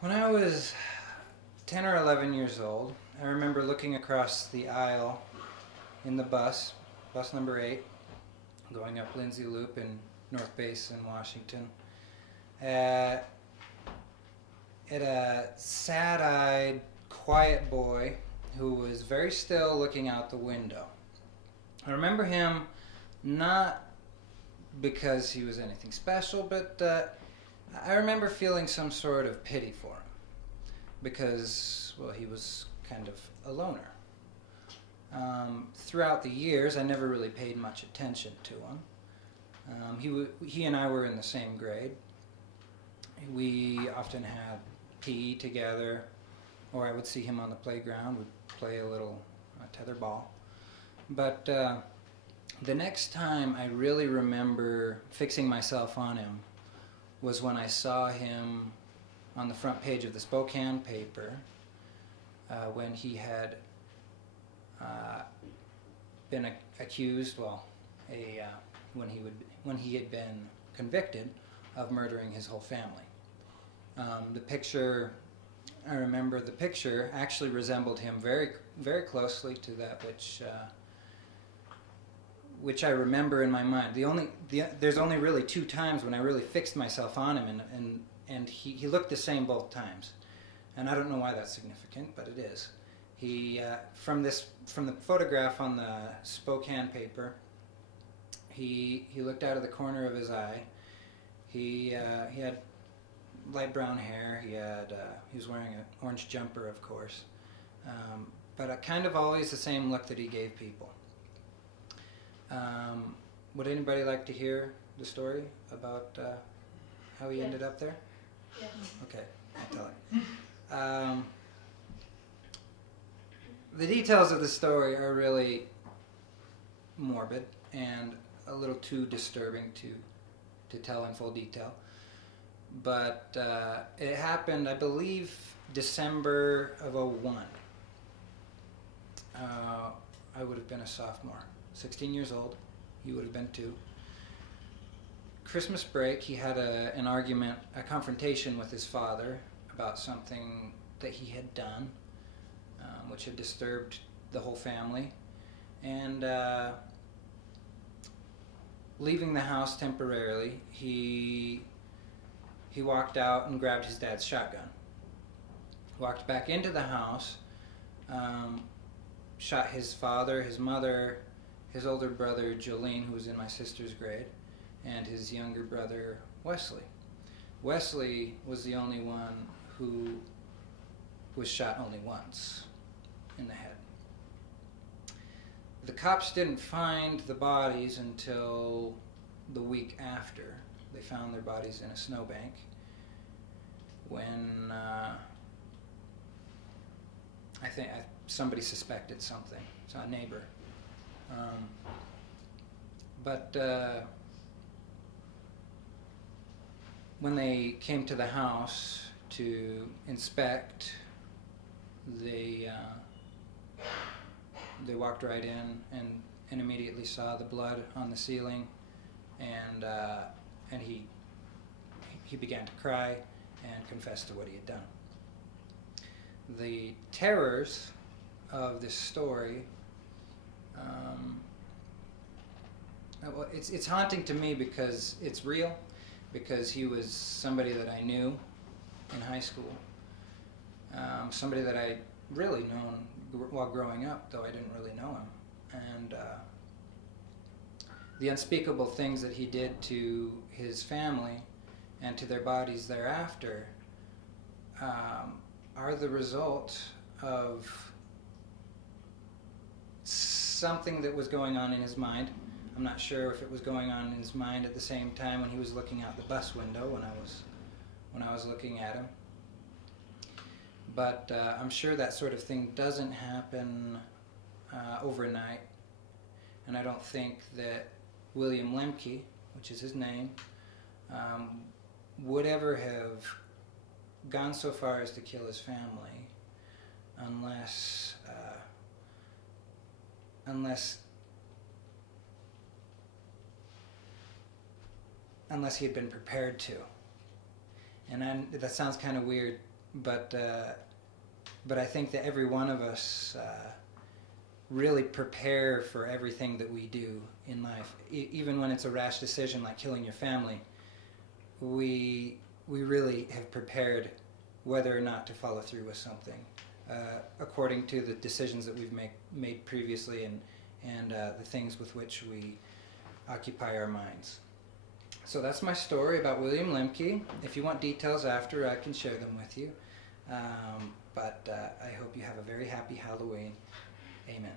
When I was 10 or 11 years old, I remember looking across the aisle in the bus number 8, going up Lindsay Loop in North Basin, Washington, at a sad-eyed, quiet boy who was very still looking out the window. I remember him not because he was anything special, but I remember feeling some sort of pity for him because, well, he was kind of a loner. Throughout the years, I never really paid much attention to him. He and I were in the same grade. We often had PE together, or I would see him on the playground. We'd play a little tetherball. But the next time I really remember fixing myself on him was when I saw him on the front page of the Spokane paper when he had been accused, when he had been convicted of murdering his whole family. The picture, I remember the picture actually resembled him very, very closely to that which I remember in my mind. There's only really 2 times when I really fixed myself on him, and he looked the same both times. And I don't know why that's significant, but it is. He from the photograph on the Spokane paper, he looked out of the corner of his eye. He had light brown hair. He was wearing an orange jumper, of course, but kind of always the same look that he gave people. Would anybody like to hear the story about how he ended up there? Yeah. Okay, I'll tell it. The details of the story are really morbid and a little too disturbing to tell in full detail. But it happened, I believe, December of '01. I would have been a sophomore, 16 years old. He would have been 2. Christmas break, he had an argument, a confrontation with his father about something that he had done, which had disturbed the whole family. And leaving the house temporarily, he walked out and grabbed his dad's shotgun. Walked back into the house, shot his father, his mother, his older brother Jolene, who was in my sister's grade, and his younger brother Wesley. Wesley was the only one who was shot only once in the head. The cops didn't find the bodies until the week after. They found their bodies in a snowbank when I think somebody suspected something. So a neighbor. But when they came to the house to inspect, they walked right in and immediately saw the blood on the ceiling, and he began to cry and confessed to what he had done. The terrors of this story, well, it's haunting to me because it's real, because he was somebody that I knew in high school, somebody that I really known while growing up, though I didn't really know him, and the unspeakable things that he did to his family and to their bodies thereafter are the result of something that was going on in his mind. I'm not sure if it was going on in his mind at the same time when he was looking out the bus window when I was looking at him. But I'm sure that sort of thing doesn't happen overnight, and I don't think that William Lemke, which is his name, would ever have gone so far as to kill his family unless he had been prepared to. And that sounds kind of weird, but I think that every one of us really prepare for everything that we do in life. Even when it's a rash decision like killing your family, we really have prepared whether or not to follow through with something, according to the decisions that we've made previously and the things with which we occupy our minds. So that's my story about William Lemke. If you want details after, I can share them with you. But I hope you have a very happy Halloween. Amen.